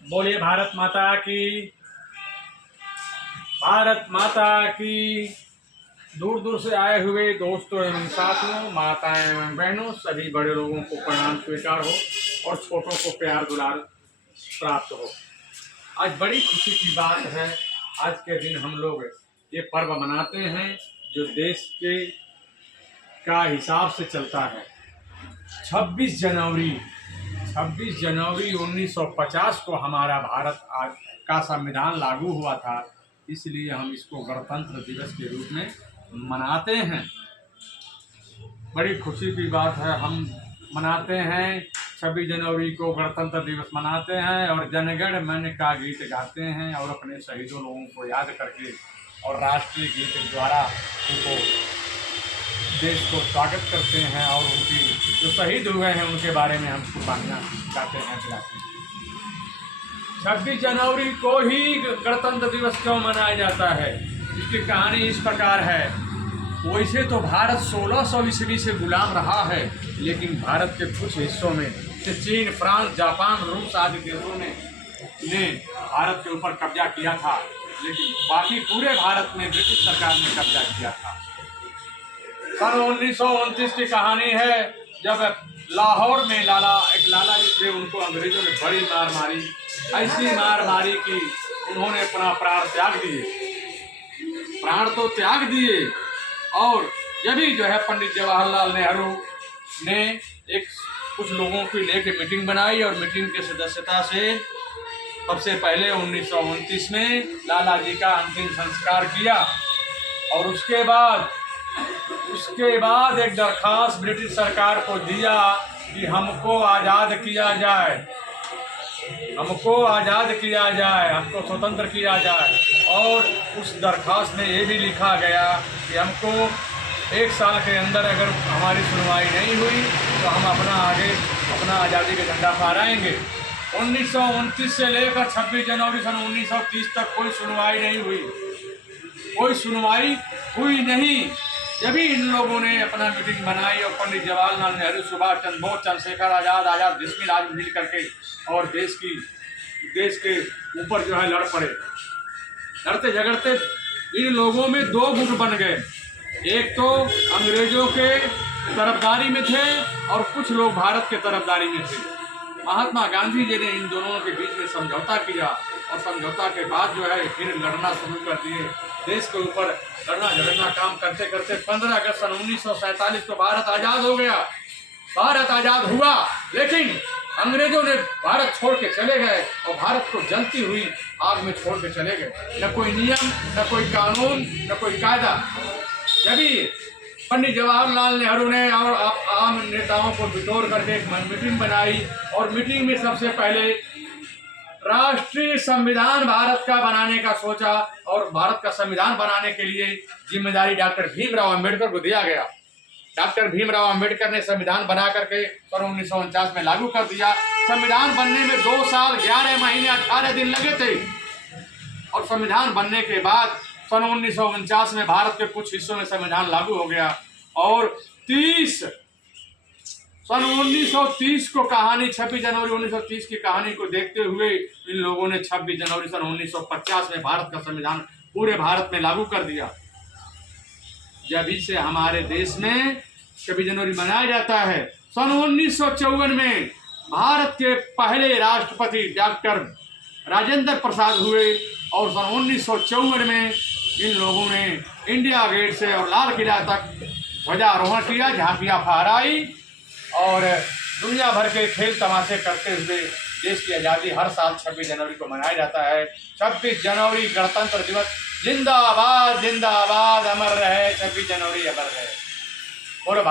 बोलिए भारत माता की। भारत माता की। दूर दूर से आए हुए दोस्तों एवं साथियों, माताएं एवं बहनों, सभी बड़े लोगों को प्रणाम स्वीकार हो और छोटों को प्यार दुलार प्राप्त हो। आज बड़ी खुशी की बात है। आज के दिन हम लोग ये पर्व मनाते हैं जो देश के का हिसाब से चलता है। 26 जनवरी 1950 को हमारा भारत आज का संविधान लागू हुआ था, इसलिए हम इसको गणतंत्र दिवस के रूप में मनाते हैं। बड़ी खुशी की बात है, हम मनाते हैं 26 जनवरी को गणतंत्र दिवस मनाते हैं और जनगण मन का गीत गाते हैं और अपने शहीदों लोगों को याद करके और राष्ट्रीय गीत द्वारा उनको देश को स्वागत करते हैं और उनकी जो शहीद हुए हैं उनके बारे में हम कुर्बानियाँ गाते हैं, दिलाते हैं। 26 जनवरी को ही गणतंत्र दिवस क्यों मनाया जाता है, इसकी कहानी इस प्रकार है। वैसे तो भारत 1600 ईस्वी से गुलाम रहा है, लेकिन भारत के कुछ हिस्सों में चीन, फ्रांस, जापान, रूस आदि देशों ने भारत के ऊपर कब्जा किया था, लेकिन बाकी पूरे भारत में ब्रिटिश सरकार ने कब्जा किया था। सन 1929 की कहानी है, जब लाहौर में एक लाला जी थे, उनको अंग्रेजों ने बड़ी मार मारी, ऐसी मार मारी कि उन्होंने अपना प्राण त्याग दिए। प्राण तो त्याग दिए और जब भी जो है पंडित जवाहरलाल नेहरू ने कुछ लोगों की लेके मीटिंग बनाई और मीटिंग के सदस्यता से सबसे पहले 1929 में लाला जी का अंतिम संस्कार किया और उसके बाद एक दरखास्त ब्रिटिश सरकार को दिया कि हमको आज़ाद किया जाए, हमको स्वतंत्र किया जाए। और उस दरखास्त में ये भी लिखा गया कि हमको 1 साल के अंदर अगर हमारी सुनवाई नहीं हुई तो हम अपना आज़ादी का झंडा फहराएंगे। 1929 से लेकर 26 जनवरी सन 1930 तक कोई सुनवाई हुई नहीं। जब भी इन लोगों ने अपना मीटिंग बनाई और पंडित जवाहरलाल नेहरू, सुभाष चंद्र बोस, चंद्रशेखर आज़ाद बिस्मिल आज मिल करके और देश के ऊपर जो है लड़ पड़े। लड़ते झगड़ते इन लोगों में 2 गुट बन गए। एक तो अंग्रेजों के तरफदारी में थे और कुछ लोग भारत के तरफदारी में थे। महात्मा गांधी जी ने इन दोनों के बीच में समझौता किया और समझौता के बाद जो है फिर लड़ना शुरू कर दिए। देश के ऊपर लड़ना झगड़ना काम करते करते 15 अगस्त सन 1947 को भारत आज़ाद हो गया। भारत आज़ाद हुआ, लेकिन अंग्रेजों ने भारत छोड़ के चले गए और भारत को जलती हुई आग में छोड़ के चले गए। न कोई नियम, न कोई कानून, न कोई कायदा। जब भी पंडित जवाहरलाल नेहरू ने और आम नेताओं को बिटोर करके एक मीटिंग बनाई और मीटिंग में सबसे पहले राष्ट्रीय संविधान भारत का बनाने का सोचा और भारत का संविधान बनाने के लिए जिम्मेदारी डॉक्टर भीमराव अंबेडकर को दिया गया। डॉक्टर भीमराव अंबेडकर ने संविधान बना करके सन 1949 में लागू कर दिया। संविधान बनने में 2 साल 11 महीने 18 दिन लगे थे और संविधान बनने के बाद सन 1949 में भारत के कुछ हिस्सों में संविधान लागू हो गया और सन 1930 को 26 जनवरी 1930 की कहानी को देखते हुए इन लोगों ने 26 जनवरी सन 1950 में भारत का संविधान पूरे भारत में लागू कर दिया। जब से हमारे देश में 26 जनवरी मनाया जाता है। सन 1954 में भारत के पहले राष्ट्रपति डॉक्टर राजेंद्र प्रसाद हुए और सन 1954 में इन लोगों ने इंडिया गेट से और लाल किला तक ध्वजारोहण किया, झांकियां फहराई और दुनिया भर के खेल तमाशे करते हुए देश की आज़ादी हर साल 26 जनवरी को मनाया जाता है। 26 जनवरी गणतंत्र दिवस जिंदाबाद जिंदाबाद, अमर रहे 26 जनवरी, अमर रहे। और